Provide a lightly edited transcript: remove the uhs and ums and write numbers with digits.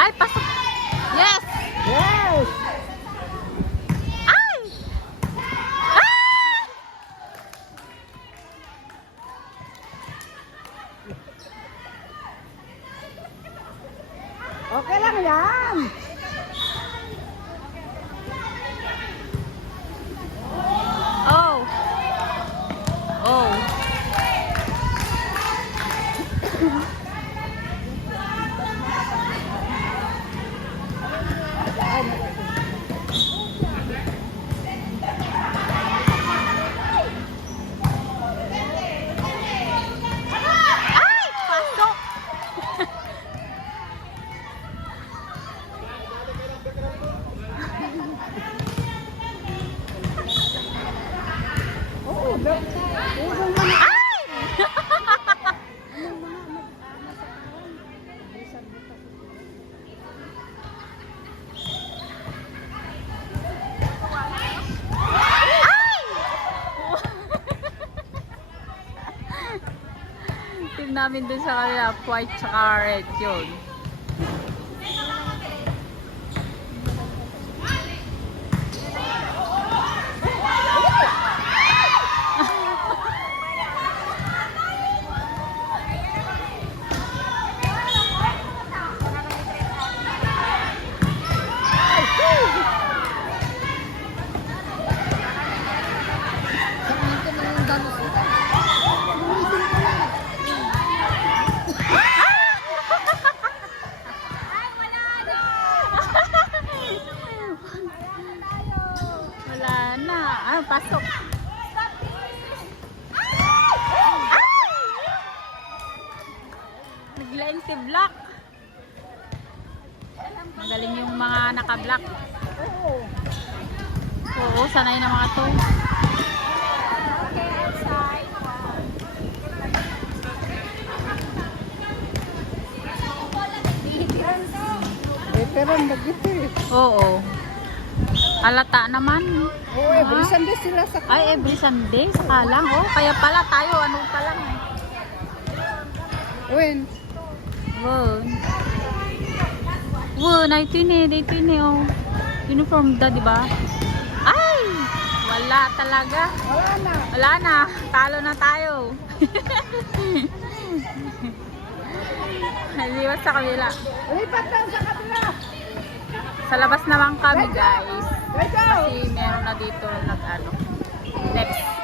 Ay, pasok. Yes! Yes! Ay! Ah! Okay lang yan. Oh. Oh. Ay! Pasok! Oo, Ay! Team namin dun sa kanila, white tsaka red yun. Wala na. Ah, pasok. Naglaing si Black. Magaling yung mga naka-black. Oo, sanay na mga to. veteran na gitu eh. Oo. Halata naman. Oo, every Sunday sila sa Ay, every Sunday. Saka lang. Oh, kaya pala tayo. Ano pa lang eh. When? Wow. Wow, 19 eh. Oh. Uniform da, di ba? Ay! Wala talaga. Wala na. Wala na. Talo na tayo. Liwas sa kabila. Lipat lang sa kabila. Sa labas naman kami, guys. Let's go! Kasi meron na dito nag-ano. Next.